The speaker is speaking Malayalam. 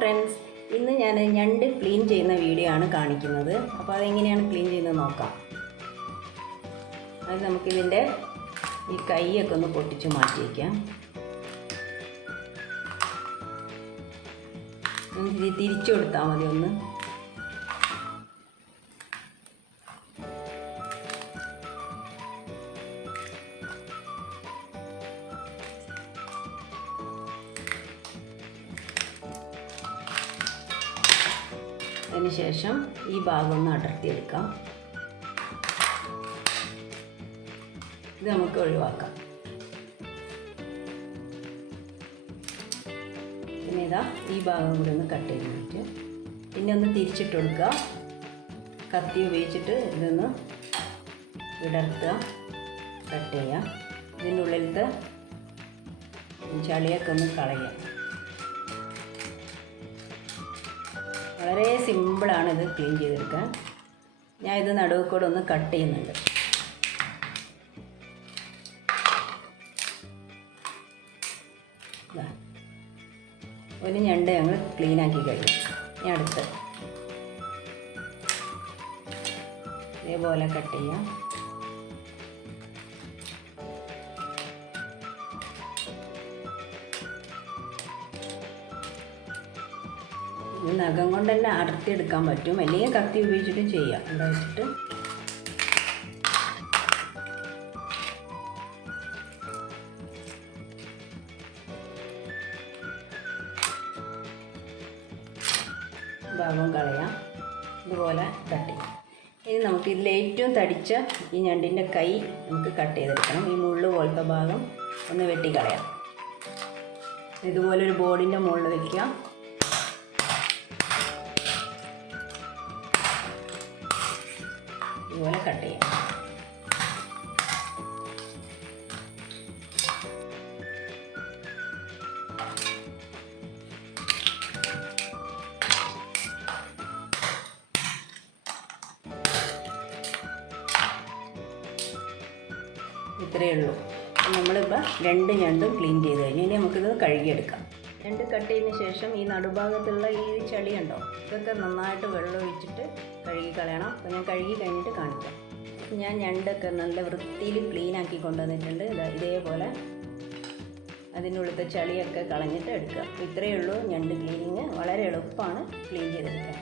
ഫ്രണ്ട്സ്, ഇന്ന് ഞാൻ ഞണ്ട് ക്ലീൻ ചെയ്യുന്ന വീഡിയോ ആണ് കാണിക്കുന്നത്. അപ്പോൾ അതെങ്ങനെയാണ് ക്ലീൻ ചെയ്യുന്നത് നോക്കാം. അത് നമുക്കിതിൻ്റെ ഈ കൈയൊക്കെ ഒന്ന് പൊട്ടിച്ച് മാറ്റി വയ്ക്കാം. തിരിച്ചു കൊടുത്താൽ മതി ഒന്ന്. അതിനുശേഷം ഈ ഭാഗം ഒന്ന് അടർത്തിയെടുക്കാം. ഇത് നമുക്ക് ഒഴിവാക്കാം. പിന്നെ ഇതാ ഈ ഭാഗം കൂടി ഒന്ന് കട്ട് ചെയ്ത് വെച്ച് പിന്നെ ഒന്ന് തിരിച്ചിട്ട് കൊടുക്കുക. കത്തി ഉപയോഗിച്ചിട്ട് ഇതൊന്ന് വിടർത്തുക, കട്ട് ചെയ്യുക. ഇതിൻ്റെ ഉള്ളിലത്തെ ചളിയൊക്കെ ഒന്ന് കളയുക. വളരെ സിമ്പിളാണ് ഇത് ക്ലീൻ ചെയ്തെടുക്കാൻ. ഞാൻ ഇത് നടുവ് കൂടെ ഒന്ന് കട്ട് ചെയ്യുന്നുണ്ട്. ഒരു ഞണ്ട് ഞങ്ങൾ ക്ലീനാക്കി കഴിഞ്ഞു. ഞാൻ അടുത്ത് ഇതേപോലെ കട്ട് ചെയ്യാം. നഖം കൊണ്ട് തന്നെ അടർത്തിയെടുക്കാൻ പറ്റും, അല്ലെങ്കിൽ കത്തി ഉപയോഗിച്ചിട്ടും ചെയ്യാം. ഇവിടെ വെച്ചിട്ട് ഭാഗം കളയാം. ഇതുപോലെ കട്ട് ചെയ്യാം. ഇനി നമുക്ക് ഇതിൽ ഏറ്റവും തടിച്ച ഈ ഞണ്ടിൻ്റെ കൈ നമുക്ക് കട്ട് ചെയ്തെടുക്കണം. ഈ മുള്ളു പോലത്തെ ഭാഗം ഒന്ന് വെട്ടിക്കളയാം. ഇതുപോലൊരു ബോർഡിൻ്റെ മുകളിൽ വയ്ക്കുക. ഇതുപോലെ കട്ട് ചെയ്യാം. ഇത്രയേ ഉള്ളൂ. നമ്മളിപ്പോൾ രണ്ട് ഞണ്ടും ക്ലീൻ ചെയ്ത് കഴിഞ്ഞു. ഇനി നമുക്കിത് കഴുകിയെടുക്കാം. ഞണ്ട് കട്ട് ചെയ്തതിന് ശേഷം ഈ നടുഭാഗത്തുള്ള ഈ ചളി ഉണ്ടോ, ഇതൊക്കെ നന്നായിട്ട് വെള്ളം ഒഴിച്ചിട്ട് കഴുകി കളയണം. അപ്പോൾ ഞാൻ കഴുകി കഴിഞ്ഞിട്ട് കാണിക്കാം. ഞാൻ ഞണ്ടൊക്കെ നല്ല വൃത്തിയിൽ ക്ലീനാക്കി കൊണ്ടുവന്നിട്ടുണ്ട്. ഇതേപോലെ അതിനുള്ളിലത്തെ ചളിയൊക്കെ കളഞ്ഞിട്ട് എടുക്കുക. ഇത്രയേ ഉള്ളൂ ഞണ്ട് ക്ലീനിങ്. വളരെ എളുപ്പമാണ് ക്ലീൻ ചെയ്തെടുക്കാൻ.